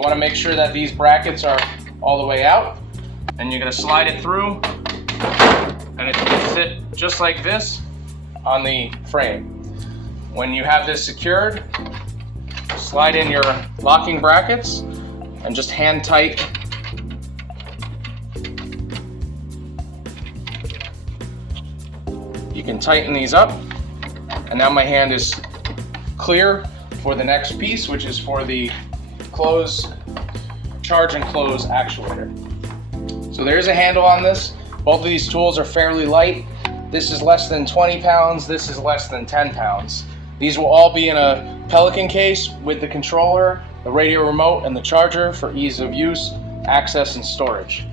You want to make sure that these brackets are all the way out, and you're going to slide it through, and it's going to sit just like this on the frame. When you have this secured, slide in your locking brackets and just hand tight. You can tighten these up, and now my hand is clear for the next piece, which is for the charge and close actuator. So there's a handle on this. Both of these tools are fairly light. This is less than 20 pounds, this is less than 10 pounds. These will all be in a Pelican case with the controller, the radio remote, and the charger for ease of use, access, and storage.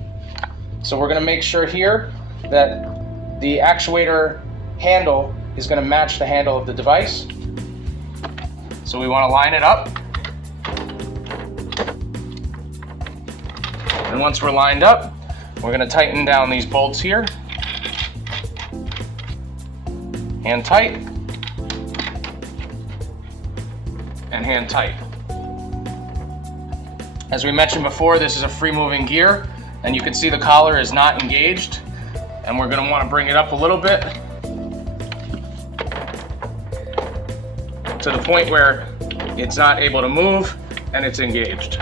So we're going to make sure here that the actuator handle is going to match the handle of the device. So we want to line it up. And once we're lined up, we're going to tighten down these bolts here. Hand tight. And hand tight. As we mentioned before, this is a free moving gear, and you can see the collar is not engaged, and we're going to want to bring it up a little bit to the point where it's not able to move and it's engaged.